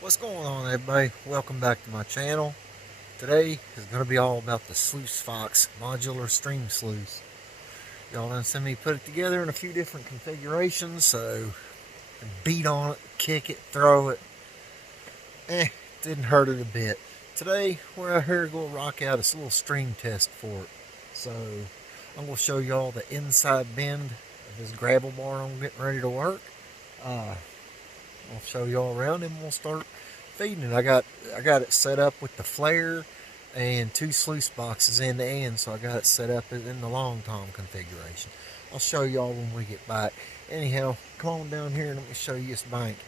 What's going on, everybody? Welcome back to my channel. Today is going to be all about the Sluice Fox modular stream sluice. Y'all done seen me put it together in a few different configurations, so beat on it, kick it, throw it. Didn't hurt it a bit. Today we're out here going to rock out a little stream test for it. So I'm going to show y'all the inside bend of this gravel bar I'm getting ready to work. I'll show y'all around and we'll start feeding it. I got it set up with the flare and 2 sluice boxes in the end, so I got it set up in the long tom configuration. I'll show y'all when we get back. Anyhow, come on down here and let me show you this bank.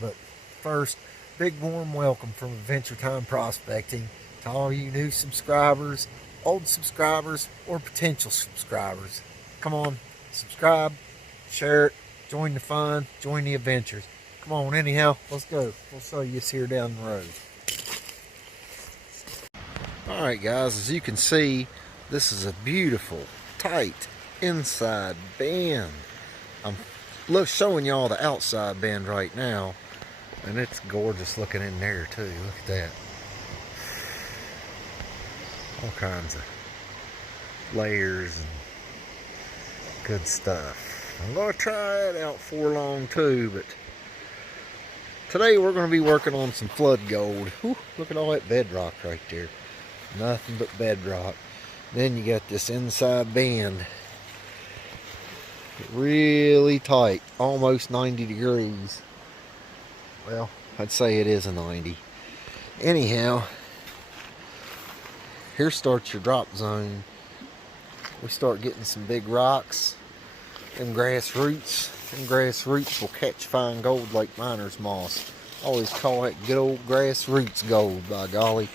But first, big warm welcome from Adventure Time Prospecting to all you new subscribers, old subscribers, or potential subscribers. Come on, subscribe, share it, join the fun, join the adventures. Come on, anyhow, let's go. We'll show you this here down the road. Alright guys, as you can see, this is a beautiful, tight, inside bend. I'm showing y'all the outside bend right now, and it's gorgeous looking in there too. Look at that. All kinds of layers and good stuff. I'm going to try it out for long too, but today we're going to be working on some flood gold. Whew, look at all that bedrock right there. Nothing but bedrock. Then you got this inside bend. Really tight. Almost 90 degrees. Well, I'd say it is a 90. Anyhow, here starts your drop zone. We start getting some big rocks. Them grass roots. Them grass roots will catch fine gold like miner's moss. I always call that good old grass roots gold, by golly.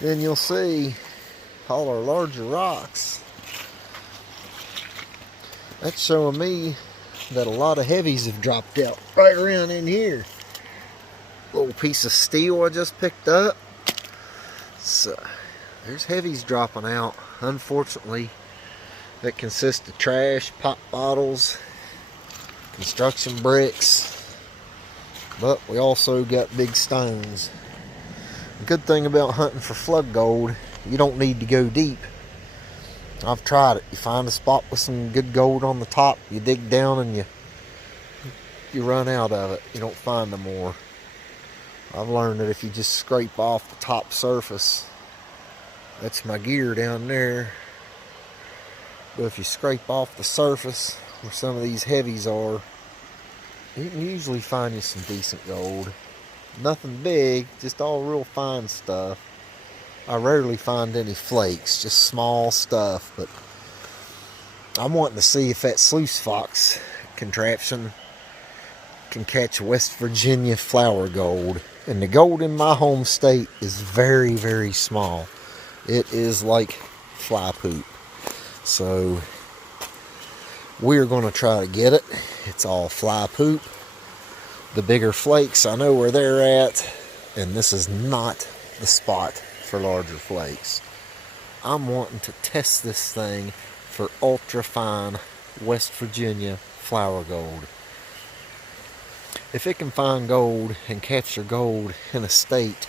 Then you'll see all our larger rocks. That's showing me that a lot of heavies have dropped out right around in here. Little piece of steel I just picked up. So there's heavies dropping out. Unfortunately, that consists of trash, pop bottles, construction bricks, but we also got big stones. The good thing about hunting for flood gold, you don't need to go deep. I've tried it. You find a spot with some good gold on the top, you dig down and you run out of it. You don't find no more. I've learned that if you just scrape off the top surface, that's my gear down there. But if you scrape off the surface where some of these heavies are, you can usually find you some decent gold. Nothing big, just all real fine stuff. I rarely find any flakes, just small stuff, but I'm wanting to see if that Sluice Fox contraption can catch West Virginia flower gold. And the gold in my home state is very, very small. It is like fly poop. So we're going to try to get it. It's all fly poop. The bigger flakes, I know where they're at, and this is not the spot for larger flakes. I'm wanting to test this thing for ultra fine West Virginia flower gold. If it can find gold and capture gold in a state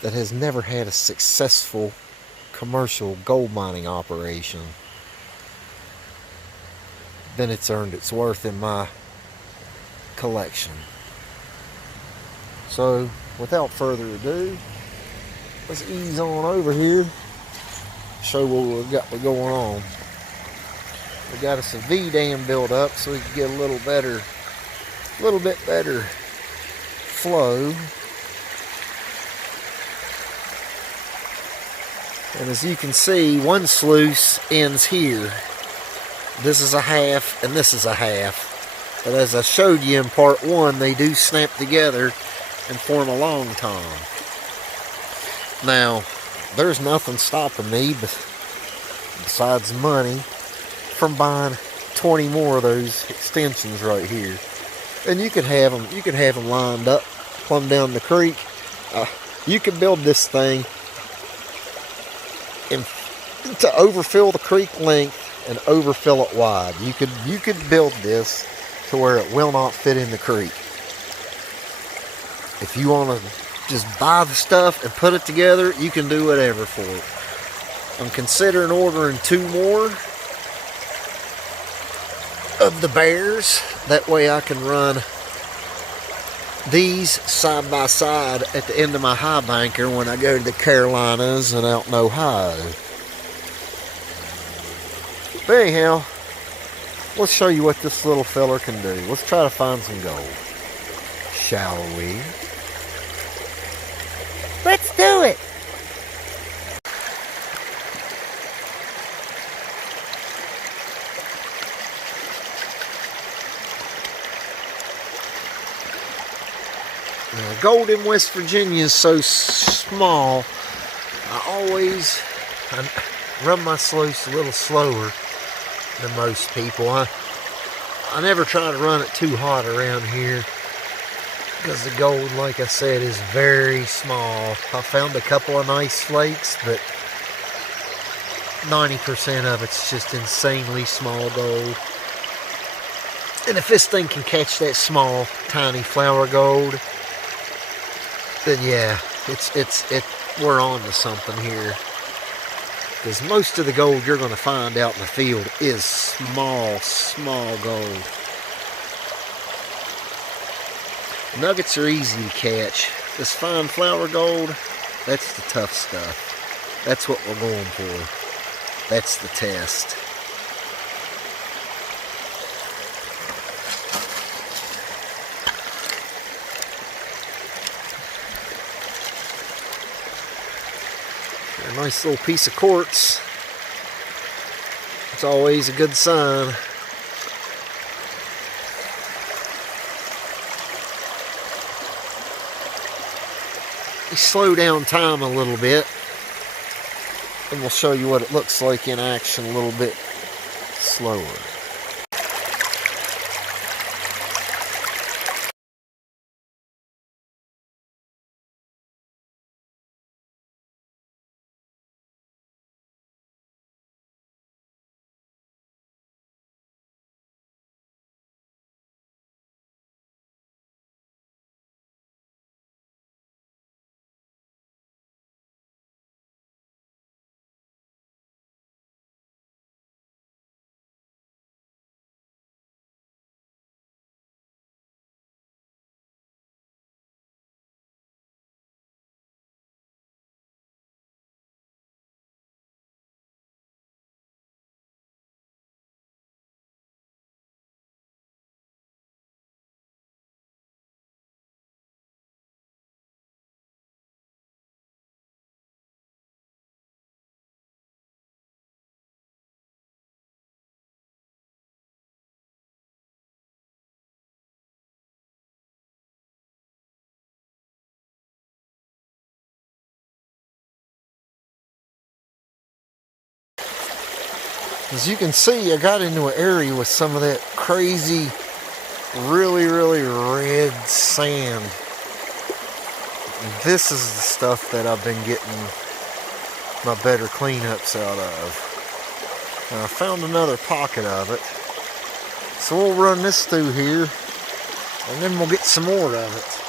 that has never had a successful commercial gold mining operation, then it's earned its worth in my collection. So, without further ado, let's ease on over here, show what we've got going on. We got us a V-dam built up so we can get a little bit better flow. And as you can see, one sluice ends here. This is a half and this is a half. But as I showed you in part one, they do snap together and form a long tom. Now, there's nothing stopping me besides money from buying 20 more of those extensions right here. And you could have them lined up plumb down the creek. You could build this thing to overfill the creek length and overfill it wide. You could build this to where it will not fit in the creek. If you want to just buy the stuff and put it together, you can do whatever for it. I'm considering ordering 2 more of the bears. That way I can run these side by side at the end of my high banker when I go to the Carolinas and out in Ohio. But anyhow, let's show you what this little fella can do. Let's try to find some gold. Shall we? Let's do it! Now, gold in West Virginia is so small, I run my sluice a little slower than most people. I never try to run it too hot around here because the gold, like I said, is very small. I found a couple of nice flakes, but 90% of it's just insanely small gold. And if this thing can catch that small, tiny flower gold, then yeah, we're on to something here. Because most of the gold you're going to find out in the field is small gold. Nuggets are easy to catch. This fine flower gold, that's the tough stuff. That's what we're going for. That's the test. A nice little piece of quartz. It's always a good sign. We slow down time a little bit, and we'll show you what it looks like in action a little bit slower. As you can see, I got into an area with some of that crazy, really red sand. This is the stuff that I've been getting my better cleanups out of. And I found another pocket of it. So we'll run this through here, and then we'll get some more of it.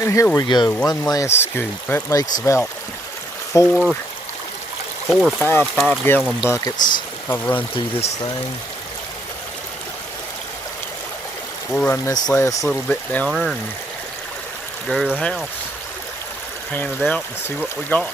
And here we go, one last scoop. That makes about four or five 5-gallon buckets I've run through this thing. We'll run this last little bit down there and go to the house, pan it out and see what we got.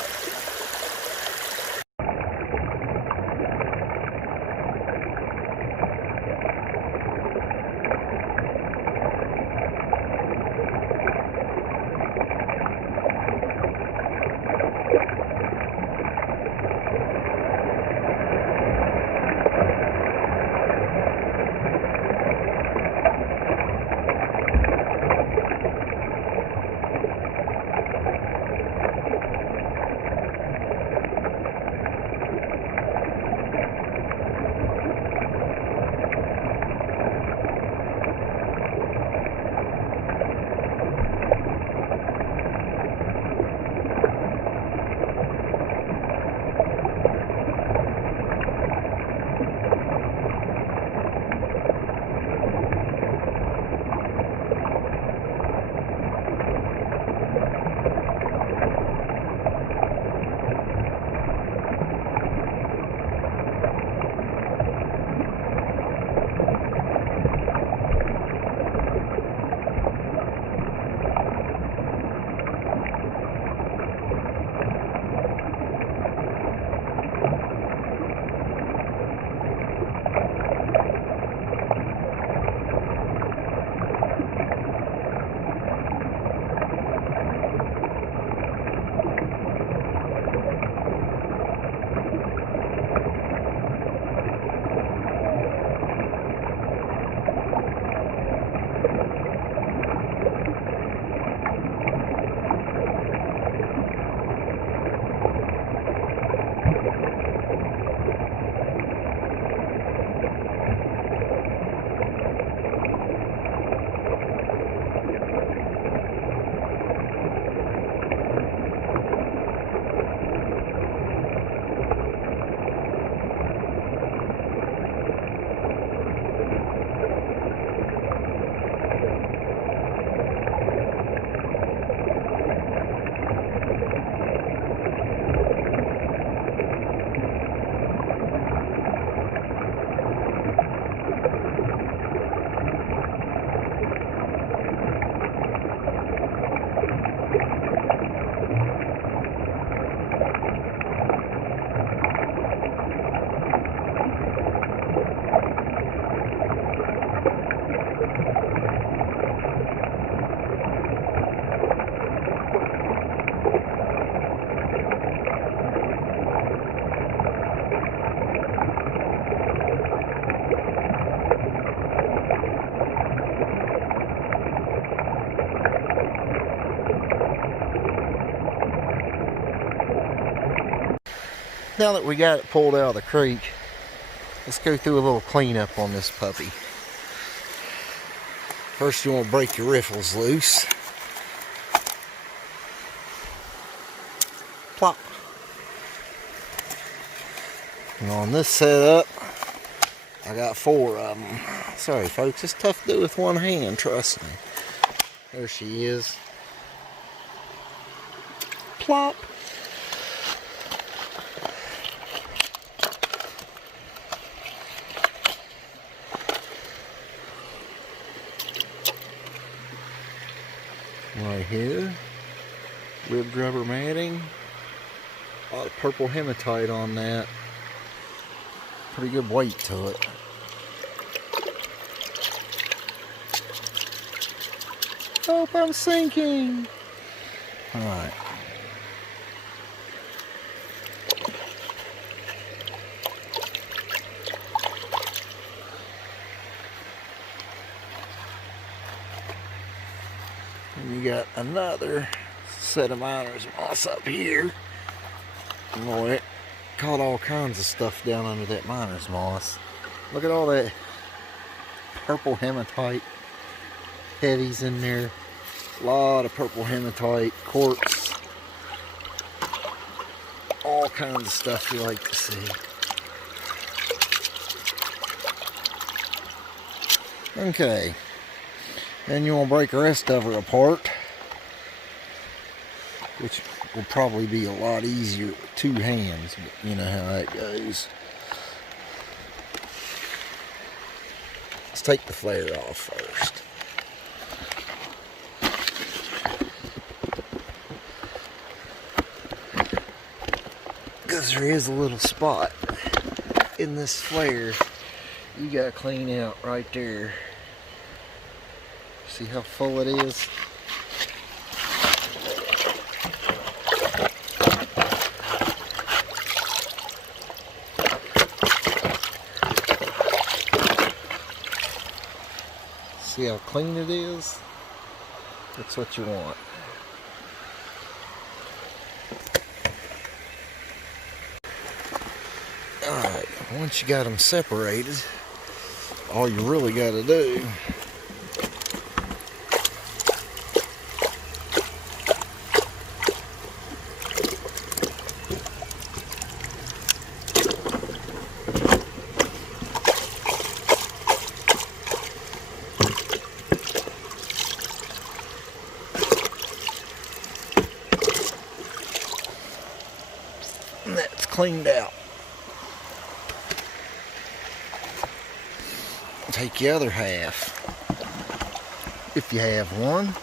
Now that we got it pulled out of the creek, let's go through a little cleanup on this puppy. First, you want to break your riffles loose. Plop. And on this setup, I got 4 of them. Sorry folks, it's tough to do with one hand, trust me. There she is. Plop. Right here, ribbed rubber matting, a lot of purple hematite on that, pretty good weight to it. Hope I'm sinking. Alright. And you got another set of miner's moss up here. Boy, it caught all kinds of stuff down under that miner's moss. Look at all that purple hematite heavies in there. A lot of purple hematite, quartz, all kinds of stuff you like to see. Okay, then you want to break the rest of her apart. which will probably be a lot easier with 2 hands, but you know how that goes. Let's take the flare off first. Because there is a little spot in this flare you gotta clean out right there. See how full it is? See how clean it is? That's what you want. Alright, once you got them separated, all you really got to do that's cleaned out. Take the other half, if you have one.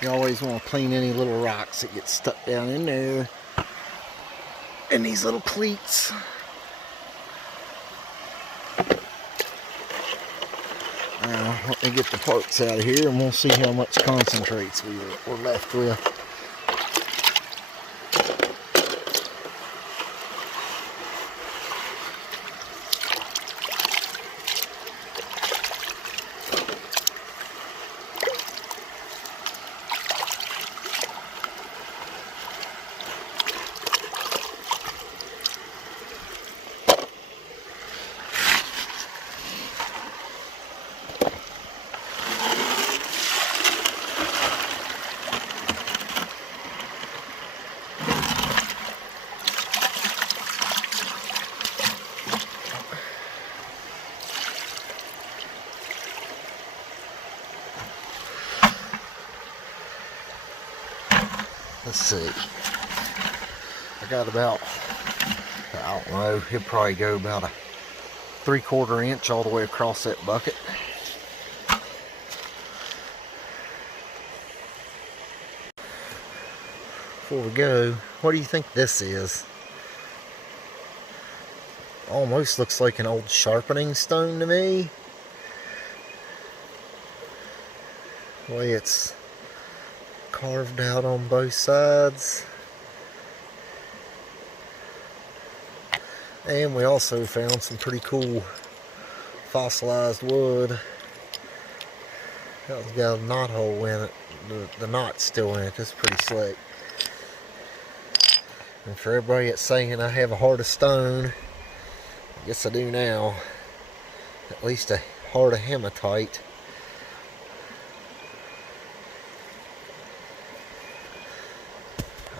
You always want to clean any little rocks that get stuck down in there. And these little cleats. Now, let me get the parts out of here and we'll see how much concentrates we're left with. Let's see. I got about, I don't know, it'll probably go about a 3/4 inch all the way across that bucket. Before we go, what do you think this is? Almost looks like an old sharpening stone to me. The way it's carved out on both sides. And we also found some pretty cool fossilized wood. That's got a knot hole in it. The knot's still in it. That's pretty slick. And for everybody that's saying I have a heart of stone, I guess I do now. At least a heart of hematite.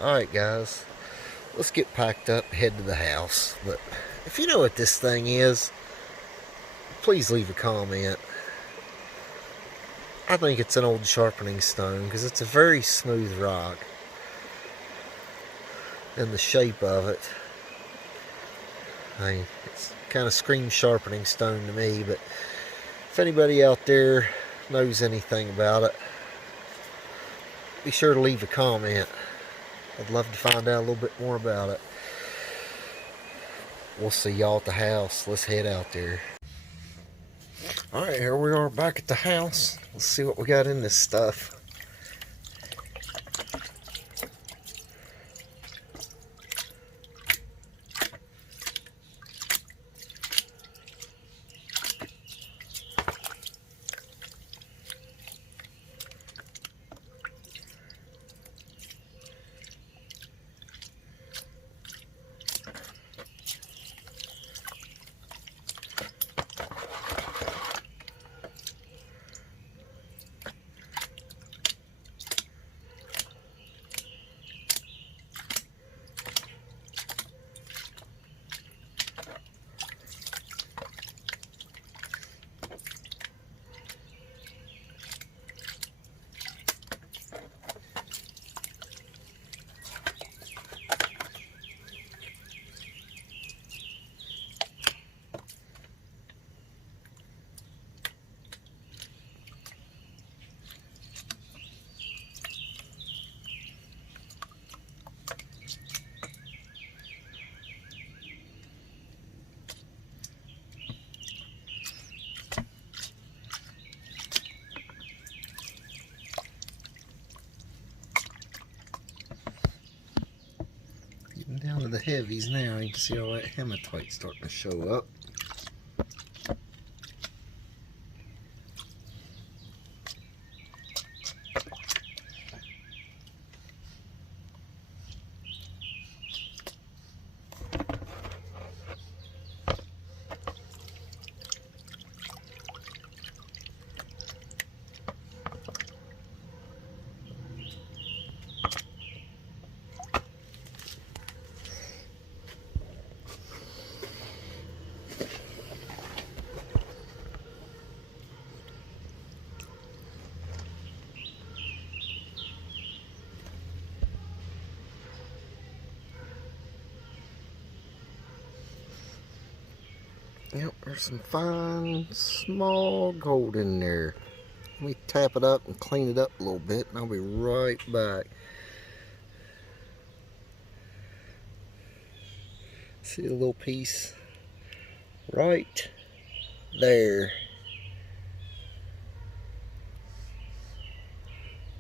Alright guys, let's get packed up, head to the house. But if you know what this thing is, please leave a comment. I think it's an old sharpening stone because it's a very smooth rock. And the shape of it, it's kind of screams sharpening stone to me. But if anybody out there knows anything about it, be sure to leave a comment. I'd love to find out a little bit more about it. We'll see y'all at the house. Let's head out there. Alright, here we are back at the house. Let's see what we got in this stuff. heavies now. You can see all that hematite starting to show up. Yep, there's some fine, small gold in there. Let me tap it up and clean it up a little bit, and I'll be right back. See a little piece right there.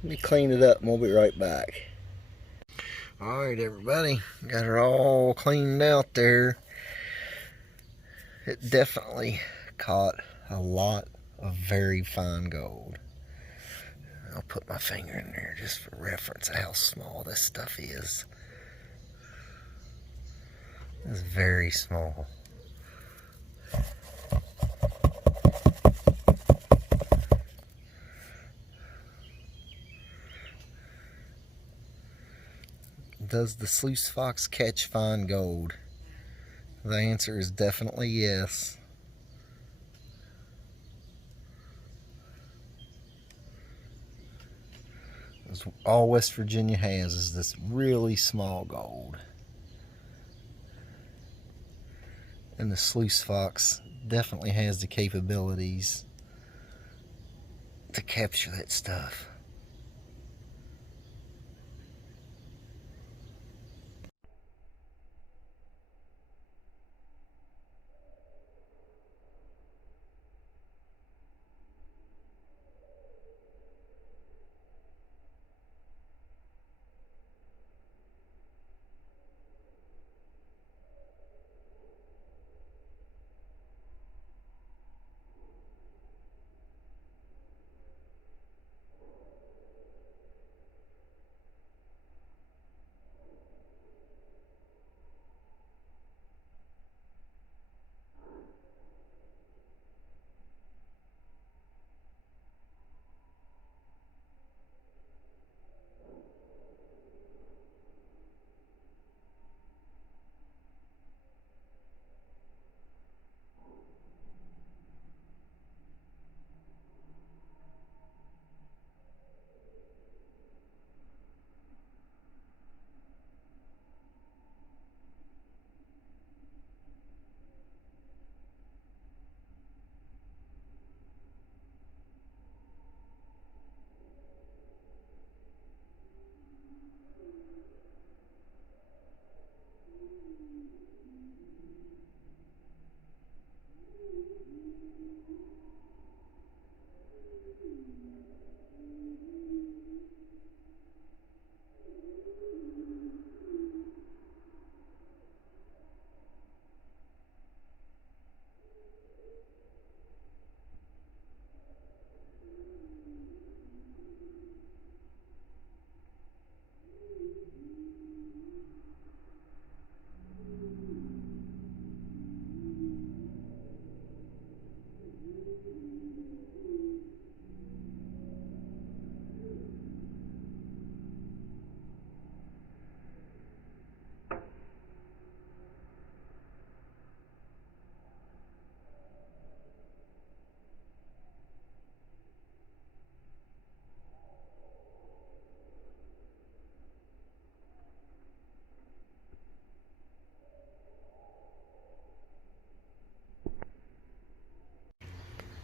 Let me clean it up and we'll be right back. Alright everybody, got her all cleaned out there. It definitely caught a lot of very fine gold. I'll put my finger in there just for reference of how small this stuff is. It's very small. Does the Sluice Fox catch fine gold? The answer is definitely yes. All West Virginia has is this really small gold. And the Sluice Fox definitely has the capabilities to capture that stuff.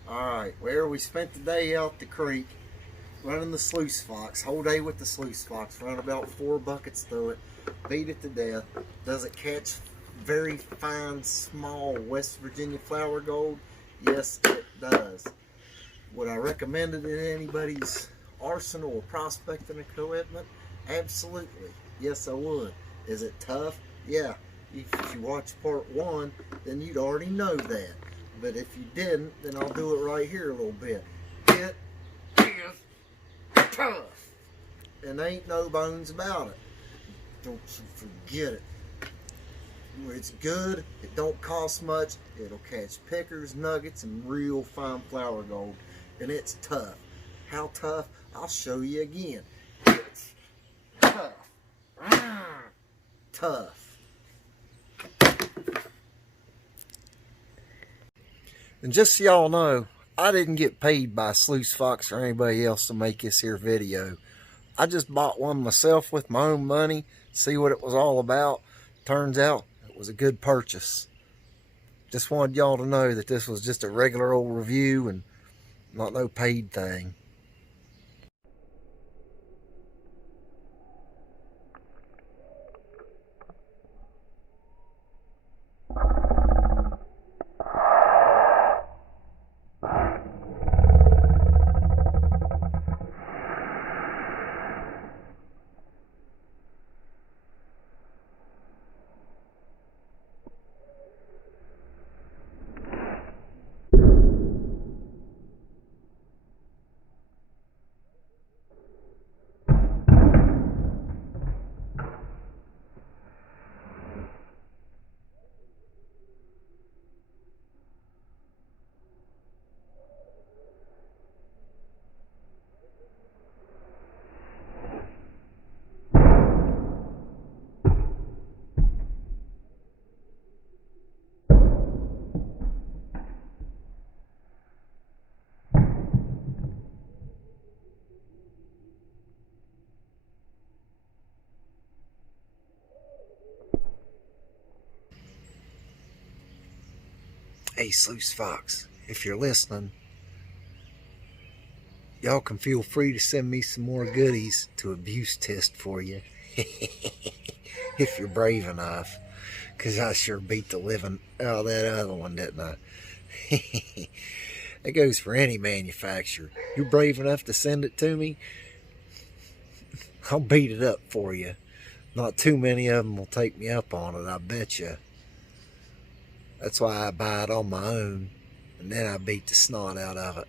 Alright, well, we spent the day out the creek running the Sluice Fox. Whole day with the Sluice Fox. Run about 4 buckets through it. Beat it to death. Does it catch very fine, small West Virginia flower gold? Yes, it does. Would I recommend it in anybody's arsenal or prospecting equipment? Absolutely. Yes, I would. Is it tough? Yeah. If you watched part 1, then you'd already know that. But if you didn't, then I'll do it right here a little bit. It is tough. And ain't no bones about it. Don't you forget it. It's good, it don't cost much, it'll catch pickers, nuggets, and real fine flour gold. And it's tough. How tough? I'll show you again. It's tough. Tough. And just so y'all know, I didn't get paid by Sluice Fox or anybody else to make this here video. I just bought one myself with my own money, see what it was all about. Turns out it was a good purchase. Just wanted y'all to know that this was just a regular old review and not no paid thing. Hey, Sluice Fox, if you're listening, y'all can feel free to send me some more goodies to abuse test for you. If you're brave enough. Because I sure beat the living out of that other one, didn't I? That goes for any manufacturer. You're brave enough to send it to me, I'll beat it up for you. Not too many of them will take me up on it, I bet you. That's why I buy it on my own, and then I beat the snot out of it.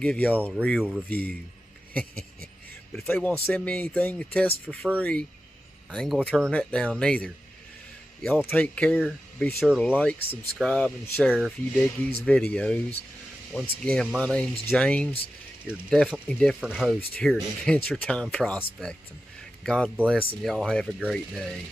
Give y'all a real review. But if they want to send me anything to test for free, I ain't going to turn that down neither. Y'all take care. Be sure to like, subscribe, and share if you dig these videos. Once again, my name's James. You're definitely a different host here at Adventure Time Prospecting. God bless, and y'all have a great day.